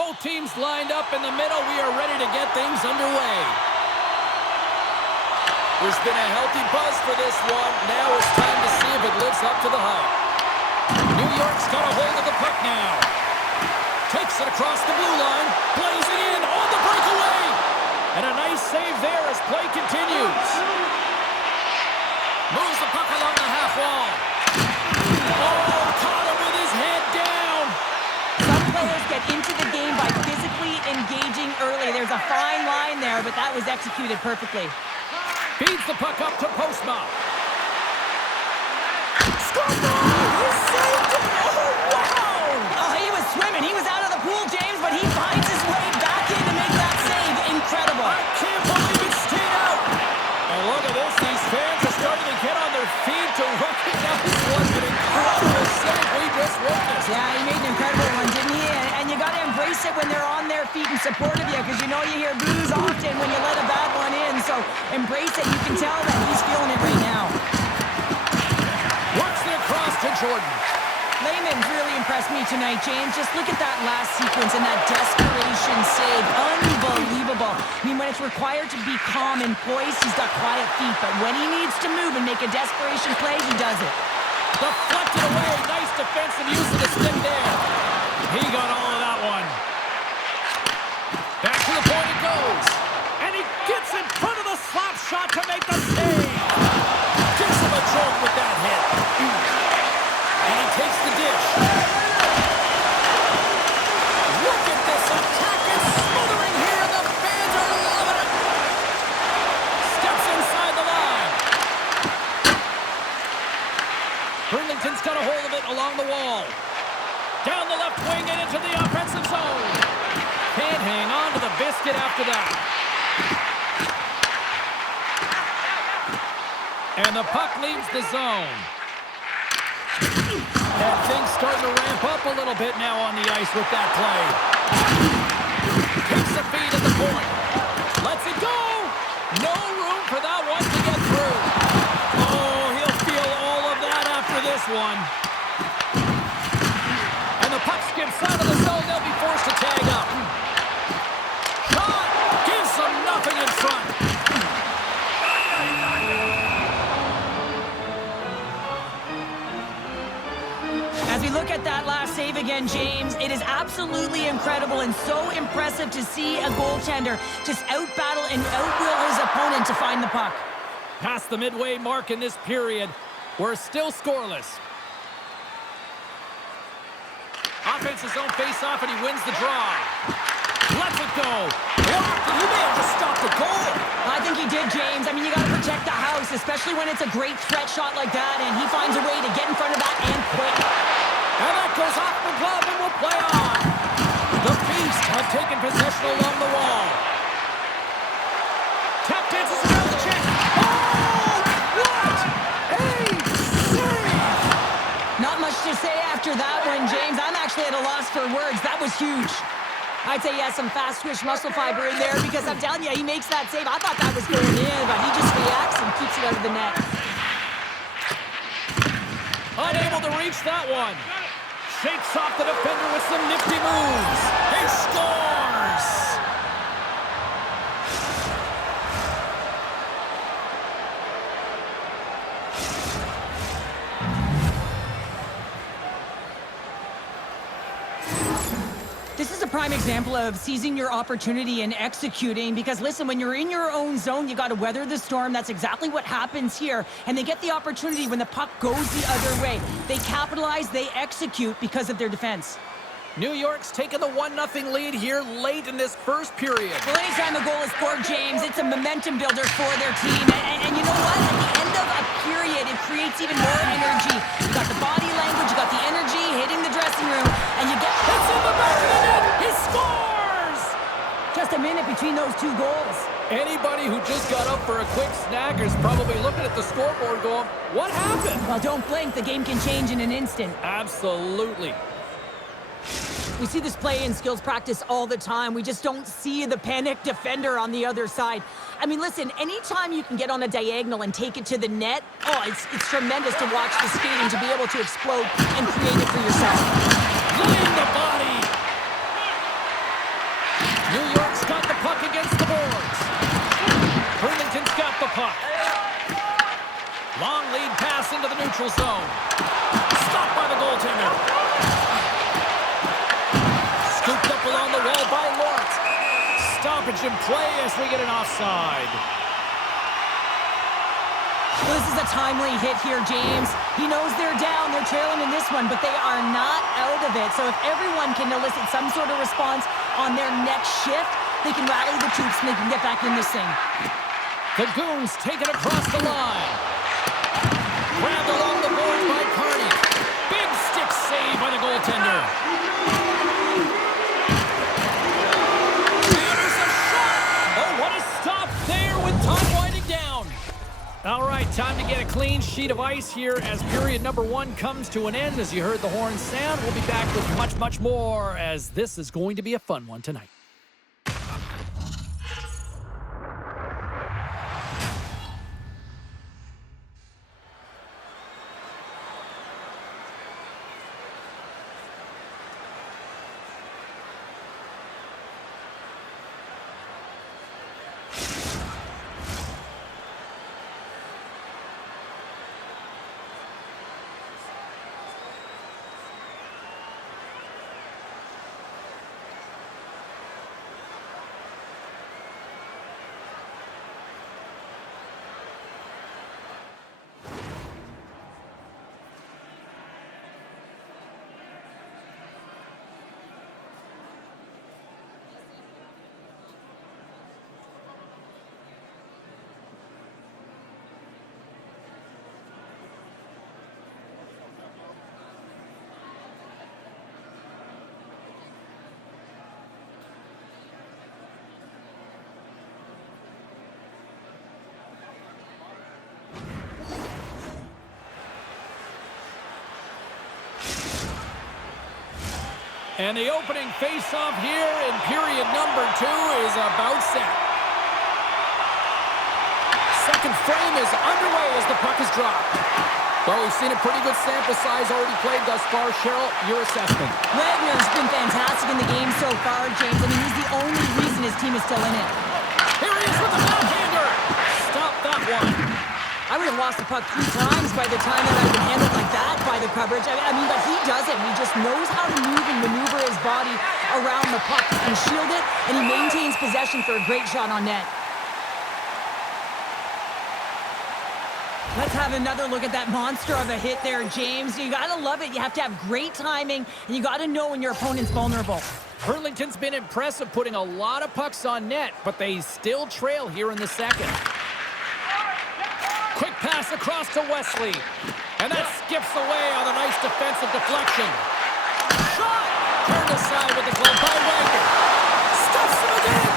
Both teams lined up in the middle. We are ready to get things underway. There's been a healthy buzz for this one. Now it's time to see if it lives up to the hype. New York's got a hold of the puck now. Takes it across the blue line. Plays it in on the breakaway. And a nice save there as play continues. Moves the puck along the half wall. Oh, caught him with his head down. Some players get into the game by physically engaging early. There's a fine line there, but that was executed perfectly. Feeds the puck up to Postma. Score! You saved it! Oh, wow! Oh, he was swimming. He was out of the pool, James, but he finds his way back in to make that save. Incredible. I can't believe it stayed out. And look at this. These fans are starting to get on their feet to recognize what an incredible save we just witnessed. Yeah, he made an incredible one, didn't he? And you got to embrace it when they're on their feet in support of you, because you know you hear boos often when you let a bad one in. So embrace it. You can tell that he's feeling it right now. Works it across to Jordan. Lehman's really impressed me tonight, James. Just look at that last sequence and that desperation save. Unbelievable. I mean, when it's required to be calm and poised, he's got quiet feet. But when he needs to move and make a desperation play, he does it. Deflected away. Nice defensive use of the stick there. He got all of that one. Back to the point it goes. And he gets in front of the slap shot to make the save. Gives him a jolt with that hit. And he takes the dish. Look at this attack. It's smothering here. The fans are loving it. Steps inside the line. Burlington's got a hold of it along the wall. Down the left wing and into the offensive zone. Can't hang on to the biscuit after that. And the puck leaves the zone. And things starting to ramp up a little bit now on the ice with that play. Takes the feed at the point. Lets it go. No room for that one to get through. Oh, he'll feel all of that after this one. And the puck skips out of the zone. They'll be forced to tag up. Shot gives them nothing in front. As we look at that last save again, James, it is absolutely incredible and so impressive to see a goaltender just out-battle and out-will his opponent to find the puck. Past the midway mark in this period, we're still scoreless. Offense's own face-off, and he wins the draw. Lets it go. Blocked, and he may have just stopped the goal. I think he did, James. I mean, you got to protect the house, especially when it's a great threat shot like that, and he finds a way to get in front of that and quick. And that goes off the glove and will play on. The Beast have taken possession along the wall. Tap dances around the check. Oh, what a save! Not much to say after that one, James. I'm actually at a loss for words. That was huge. I'd say he has some fast twitch muscle fiber in there, because I'm telling you, he makes that save. I thought that was going in, but he just reacts and keeps it out of the net. Unable to reach that one. Shakes off the defender with some nifty moves. He scores! This is a prime example of seizing your opportunity and executing, because listen, when you're in your own zone, you got to weather the storm. That's exactly what happens here. And they get the opportunity when the puck goes the other way. They capitalize, they execute because of their defense. New York's taken the 1-0 lead here late in this first period. Well, anytime a goal is scored, James, it's a momentum builder for their team. And you know what? At the end of a period, it creates even more energy. You got the body language, you got the energy hitting the dressing room, and you get... It's in the back of the net! He scores! Just a minute between those two goals. Anybody who just got up for a quick snack is probably looking at the scoreboard going, what happened? Well, don't blink. The game can change in an instant. Absolutely. We see this play in skills practice all the time. We just don't see the panic defender on the other side. I mean, listen, anytime you can get on a diagonal and take it to the net, oh, it's tremendous to watch the skating, to be able to explode and create it for yourself. Laying the body. puck against the boards. Burlington's got the puck. Long lead pass into the neutral zone. Stopped by the goaltender. Scooped up along the wall by Lawrence. Stoppage in play as we get an offside. Well, this is a timely hit here, James. He knows they're down, they're trailing in this one, but they are not out of it. So if everyone can elicit some sort of response on their next shift, they can rally the troops and they can get back in this thing. The Goons take it across the line. Grabbed along the board by Carney. Big stick save by the goaltender. There's a shot! Oh, what a stop there with time winding down. All right, time to get a clean sheet of ice here as period number 1 comes to an end. As you heard the horn sound, we'll be back with much, much more as this is going to be a fun one tonight. And the opening face-off here in period number 2 is about set. Second frame is underway as the puck is dropped. Well, we've seen a pretty good sample size already played thus far. Cheryl, your assessment. Wagner's been fantastic in the game so far, James. I mean, he's the only reason his team is still in it. Here he is with the backhander. Stop that one. I would have lost the puck 3 times by the time that I've been handled like that by the coverage. I mean, but he doesn't. He just knows how to move and maneuver his body around the puck. He can shield it, and he maintains possession for a great shot on net. Let's have another look at that monster of a hit there, James. You gotta love it. You have to have great timing, and you gotta know when your opponent's vulnerable. Burlington's been impressive, putting a lot of pucks on net, but they still trail here in the second. Quick pass across to Wesley. And that skips away on a nice defensive deflection. Shot! Turned aside with the glove by Wagner. Stuffs him again!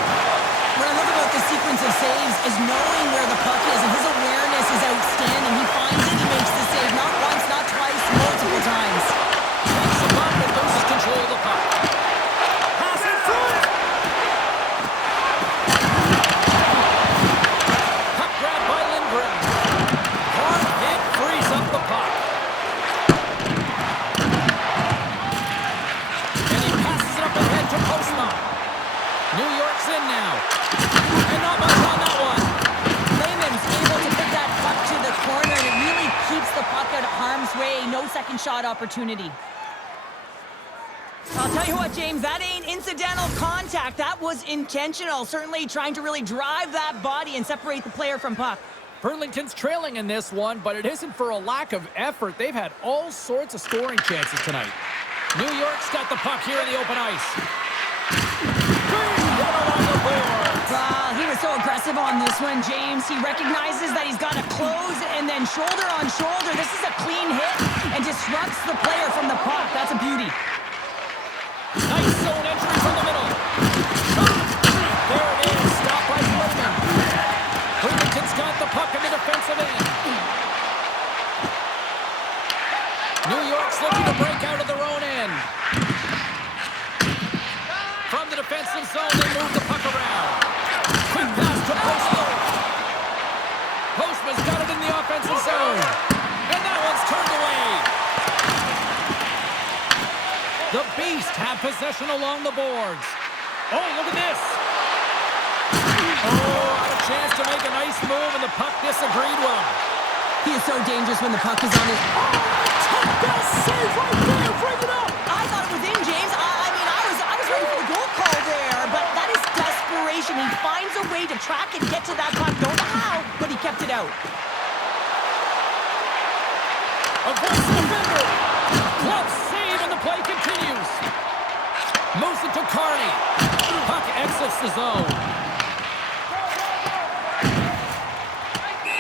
What I love about this sequence of saves is knowing where the puck is, and his awareness is outstanding. He finds it, he makes the save, not once, not twice, multiple times. Takes him up and loses control of the puck. Pass in front! Puck grab by Lindgren. Hard hit frees up the puck. And he passes it up ahead to Postma. New York's in now. And not much on that one. Lehman's able to put that puck to the corner, and it really keeps the puck out of harm's way. No second shot opportunity. I'll tell you what, James, that ain't incidental contact. That was intentional. Certainly trying to really drive that body and separate the player from puck. Burlington's trailing in this one, but it isn't for a lack of effort. They've had all sorts of scoring chances tonight. New York's got the puck here in the open ice. On the board. He was so aggressive on this one, James. He recognizes that he's got to close and then shoulder on shoulder. This is a clean hit and disrupts the player from the puck. That's a beauty. Nice zone entry from the middle. There it is. Stop by Lehman. Burlington's got the puck in the defensive end. New York's looking to break out of their own end. From the defensive zone, they move the puck around. Quick pass to Postma. Postma's got it in the offensive zone. And that one's turned away. The Beast have possession along the boards. Oh, look at this. to make a nice move, and the puck disagreed with him. He is so dangerous when the puck is on his... Best save right there. Bring it up. I thought it was in, James. I was ready for the goal call there, but that is desperation. He finds a way to track and get to that puck. Don't know how, but he kept it out. Avoids the defender. Glove save, and the play continues. Moves it to Carney. Puck exits the zone.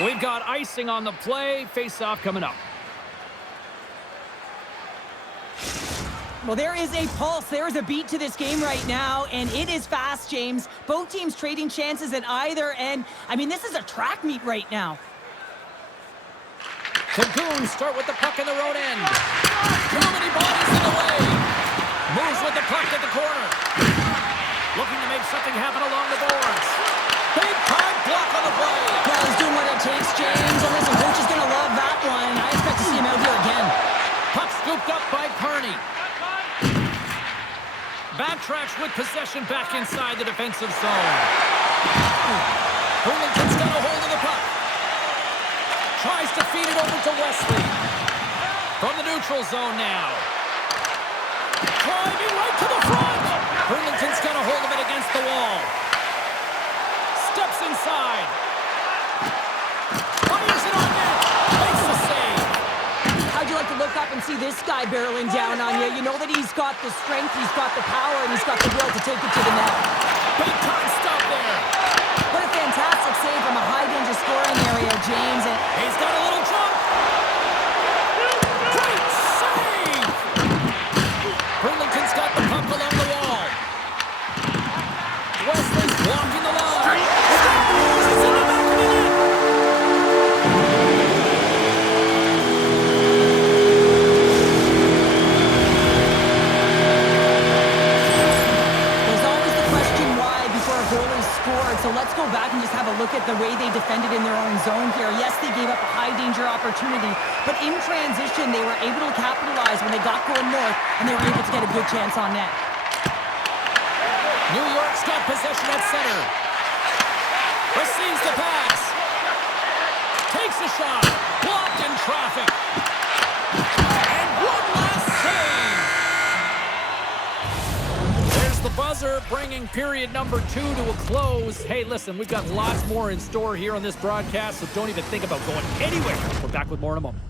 We've got icing on the play. Face-off coming up. Well, there is a pulse. There is a beat to this game right now, and it is fast, James. Both teams trading chances at either end. I mean, this is a track meet right now. The Goons start with the puck in the road end. Too many bodies in the way. Moves with the puck at the corner. Looking to make something happen along the boards. Big time block on the play. Well, he's doing what it takes, James. And listen, coach is going to love that one. I expect to see him out here again. Puck scooped up by Carney. Backtracks with possession back inside the defensive zone. Burlington's got a hold of the puck. Tries to feed it over to Wesley. From the neutral zone now. Driving right to the front. Burlington's got a hold of it against the wall. Steps inside. Fires it on net. Makes the save. How'd you like to look up and see this guy barreling down on you? You know that he's got the strength, he's got the power, and he's got the will to take it to the net. Big time stop there. What a fantastic save from a high-danger scoring area, James. And He's got a little jump. Great save. Burlington's got the puck along the wall. Wesley's walking the line. It's in the back of the net. there's always the question why before a goal is scored. So let's go back and just have a look at the way they defended in their own zone here. Yes, they gave up a high-danger opportunity, but in transition, they were able to capitalize when they got going north, and they were able to get a good chance on net. New York's got possession at center. Receives the pass. Takes a shot. Blocked in traffic. And one last save. There's the buzzer, bringing period number 2 to a close. Hey, listen, we've got lots more in store here on this broadcast, so don't even think about going anywhere. We're back with more in a moment.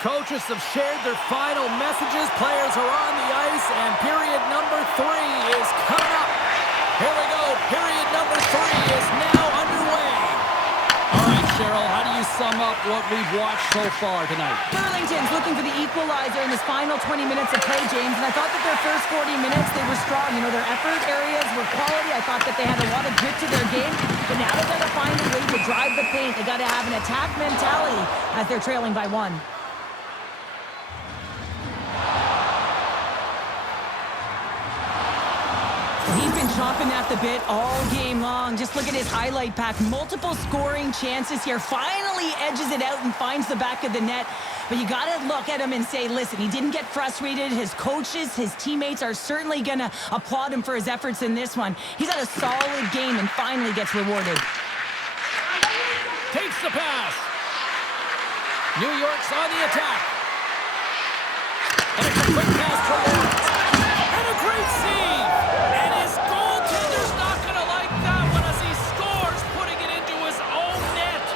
Coaches have shared their final messages. Players are on the ice, and period number 3 is coming up. Here we go. Period number 3 is now underway. All right, Cheryl, how do you sum up what we've watched so far tonight? Burlington's looking for the equalizer in this final 20 minutes of play, James, and I thought that their first 40 minutes, they were strong. You know, their effort areas were quality. I thought that they had a lot of grit to their game, but now they got to find a way to drive the paint. They got to have an attack mentality as they're trailing by 1. He's been chomping at the bit all game long. Just look at his highlight pack. Multiple scoring chances here. Finally edges it out and finds the back of the net. But you got to look at him and say, listen, he didn't get frustrated. His coaches, his teammates are certainly going to applaud him for his efforts in this one. He's had a solid game and finally gets rewarded. Takes the pass. New York's on the attack. And it's a quick pass to Lawrence. And a great save. And his goaltender's not going to like that one as he scores, putting it into his own net.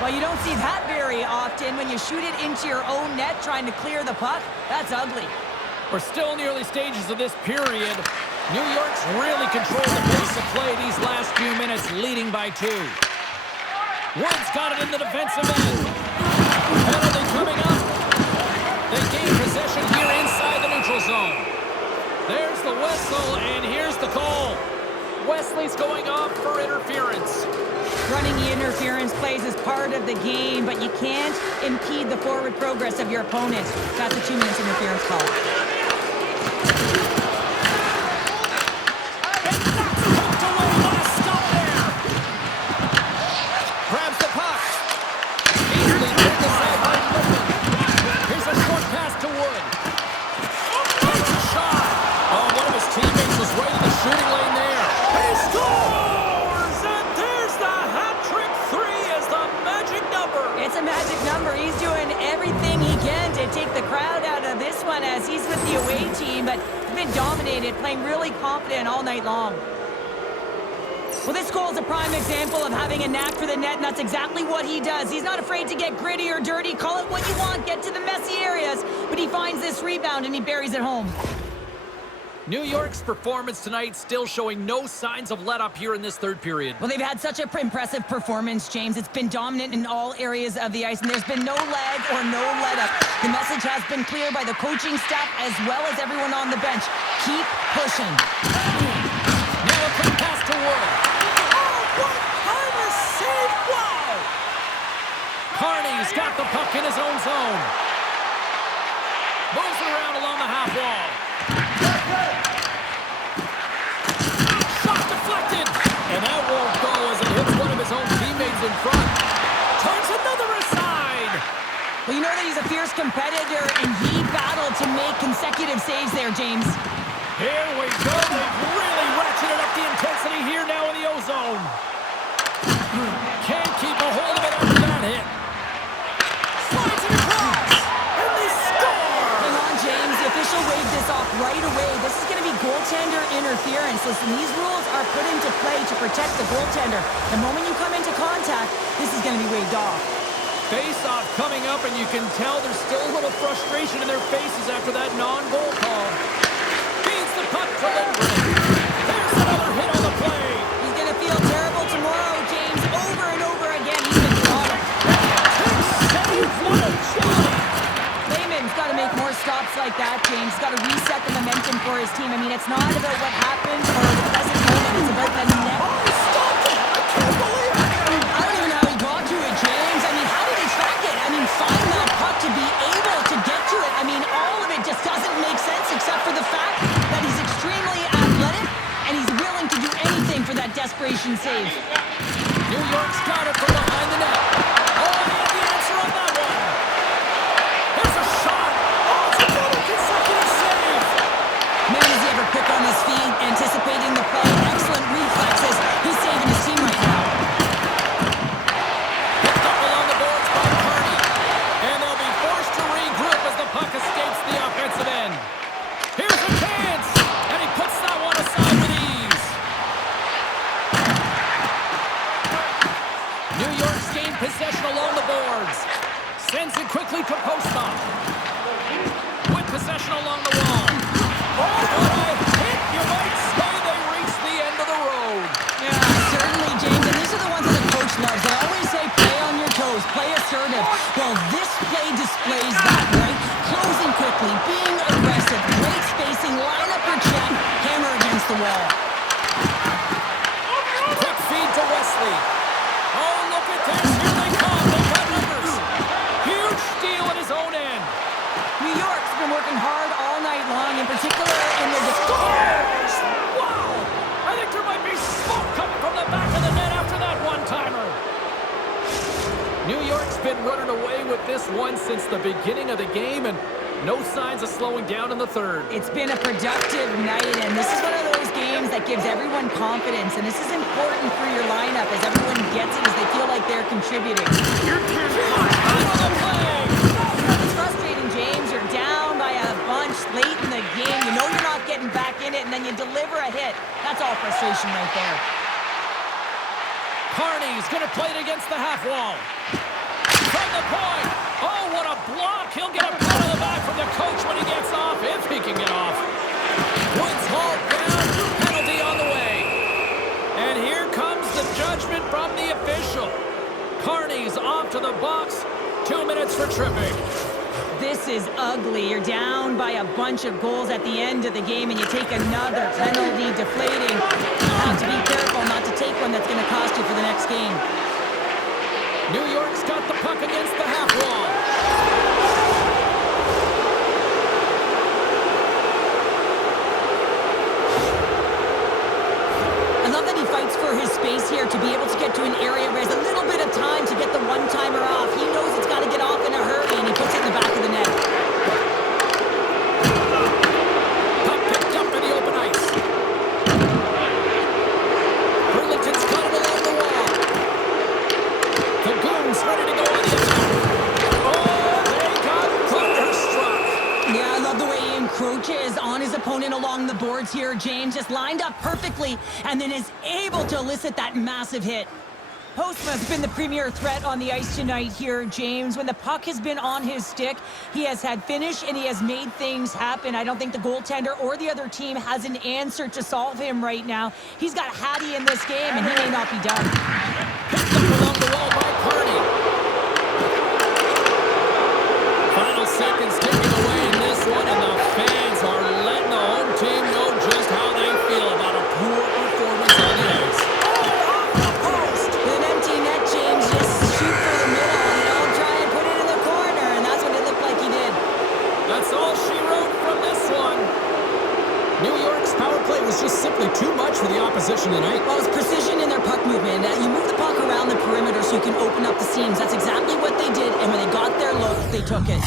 Well, you don't see that very often when you shoot it into your own net trying to clear the puck. That's ugly. We're still in the early stages of this period. New York's really controlled the pace of play these last few minutes, leading by 2. Wood's got it in the defensive end. Penalty coming up. They gain possession here inside the neutral zone. There's the whistle, and here's the call. Wesley's going off for interference. Running the interference plays as part of the game, but you can't impede the forward progress of your opponent. That's a 2-minute interference call. Shooting lane there. He scores! And there's the hat-trick 3 as the magic number. It's a magic number. He's doing everything he can to take the crowd out of this one as he's with the away team, but he's been dominated, playing really confident all night long. Well, this goal is a prime example of having a knack for the net, and that's exactly what he does. He's not afraid to get gritty or dirty. Call it what you want. Get to the messy areas. But he finds this rebound, and he buries it home. New York's performance tonight still showing no signs of let-up here in this third period. Well, they've had such an impressive performance, James. It's been dominant in all areas of the ice, and there's been no lag or no let-up. The message has been clear by the coaching staff as well as everyone on the bench. Keep pushing. Now a quick pass to Wood. Oh, what kind of save! Wow! Carney's got the puck in his own zone. Moves it around along the half wall. Shot deflected! And that won't go as it hits one of his own teammates in front. Turns another aside! Well, you know that he's a fierce competitor, and he battled to make consecutive saves there, James. Here we go. They've really ratcheted up the intensity here now in the O-zone. Can't keep a hold of it after that hit. Slides it across! And they score! Hang on, James. The official waved this off right away. This is going to be goaltender interference. Listen, these rules are put into play to protect the goaltender. The moment you come into contact, this is going to be waved off. Face-off coming up, and you can tell there's still a little frustration in their faces after that non-goal call. Feeds the puck to Lindgren. There's another hit on the play. He's going to feel terrible tomorrow, James. Over and over again, he's been throttled. Save, what a job! Lehman's got to make more stops like that, James. He's got to reset the momentum for his team. I mean, it's not about what happened or the present moment. It's about the net. Oh, he stopped it! I can't believe it! I don't even know how he got to it, James. I mean, how did he track it? I mean, find that puck to be able to get to it. I mean, all of it just doesn't make sense except for the fact that he's extremely athletic and he's willing to do anything for that desperation save. New York's got it from behind the net. Oh, he had the answer on that one. There's a shot. Oh, it's another consecutive save. Man, is he ever quick on his feet, anticipating the play. Excellent reflexes. He's saving his team right now. Picked up along the boards by Carney. And they'll be forced to regroup as the puck escapes the offensive end. Here's a chance. And he puts that one aside with ease. New York's gained possession along the boards. Sends it quickly to Postma. With possession along the wall. Oh, what a hit! You might say they reached the end of the road. Yeah, certainly, James. And these are the ones that the coach loves. They always say play on your toes, play assertive. Well, this play displays that, right? Closing quickly, being aggressive, great spacing, line up your check, hammer against the wall. Quick feed to Wesley. Oh, look at this. Here they come. They've got numbers. Huge steal at his own end. New York's been working hard all night long, in particular in the Scores! been running away with this one since the beginning of the game, and no signs of slowing down in the third. It's been a productive night, and this is one of those games that gives everyone confidence, and this is important for your lineup as everyone gets it, as they feel like they're contributing. It's frustrating, James. You're down by a bunch late in the game. You know you're not getting back in it, and then you deliver a hit. That's all frustration right there. Carney's going to play it against the half wall. From the point. Oh, what a block. He'll get a pat on the back from the coach when he gets off, if he can get off. Woods hauled down. Penalty on the way. And here comes the judgment from the official. Carney's off to the box. 2 minutes for tripping. This is ugly. You're down by a bunch of goals at the end of the game, and you take another penalty, deflating. You have to be careful not to take one that's going to cost you for the next game. New York's got the puck against the half wall. I love that he fights for his space here to be able to get to an area where he has a little bit of time to get the one-timer off. He knows it's got to get off in a hurry, and he puts it in the back of the net. Puck picked up in the open ice. Burlington's got it along the wall. The Goons ready to go on the attack. Oh, they got thunderstruck. Yeah, I love the way he encroaches on his opponent along the boards here. James just lined up perfectly and then is able to elicit that massive hit. Postma's been the premier threat on the ice tonight here, James. When the puck has been on his stick, he has had finish and he has made things happen. I don't think the goaltender or the other team has an answer to solve him right now. He's got Hattie in this game, and he may not be done. Picked up along the wall by Carney. Final seconds ticking away in this one, and the fans are letting the home team know just how they feel about a poor performance on the ice. An empty net, James. Just shoot for the middle and don't try and put it in the corner, and that's what it looked like he did. That's all she wrote from this one. New York's power play was just simply too much for the opposition tonight. Well, it's precision in their puck movement. You move the puck around the perimeter so you can open up the seams. That's exactly what they did, and when they got their look, they took it.